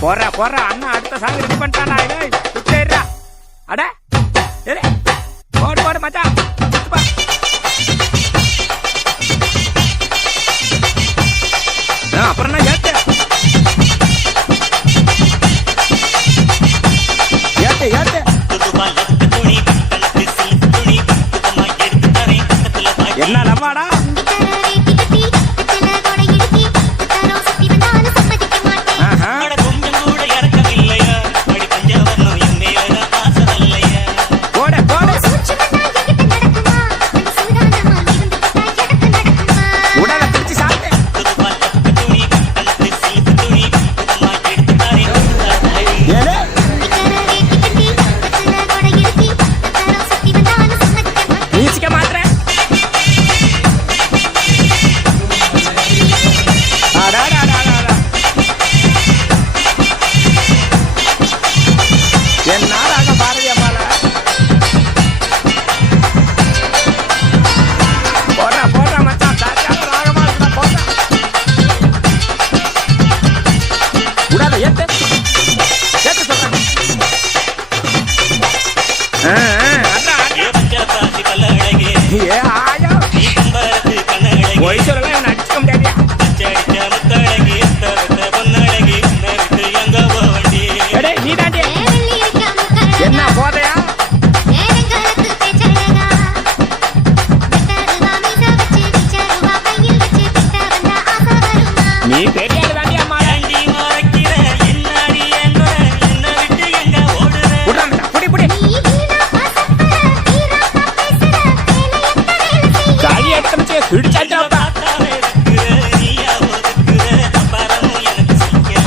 போற போற அண்ணா அடுத்த சாங் ரெடி பண்ணிட்டானா குட்டேறா அட ஏலே போடு போடு மச்சான் அப்புறம் நான் ஏத்து ஏத்து ஏத்து என்ன நம்மாடா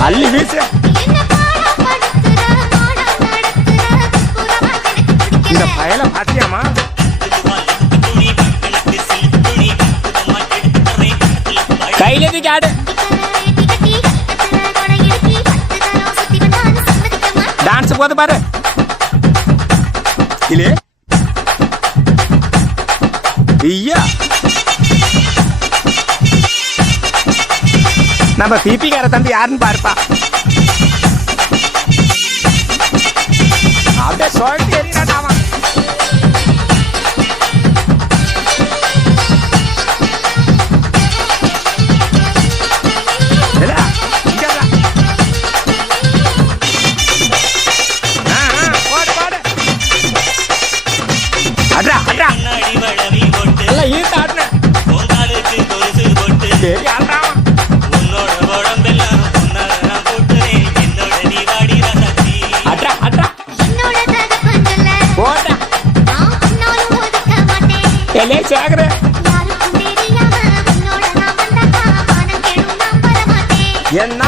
அள்ளி வீசு இந்த பயல பாத்தியாமா கையில தூக்கி ஆடு டான்ஸ் போது பாரு இல்லே ஐயா நம்ம பிபிகார தம்பி யாருன்னு பாருப்பா அப்படியே சொல்லிட்டு எறினாடாமா அட்ரா அட்ரா எல்லாம் ஈர்த்து ஆடுன சரி ஆடுறா என்ன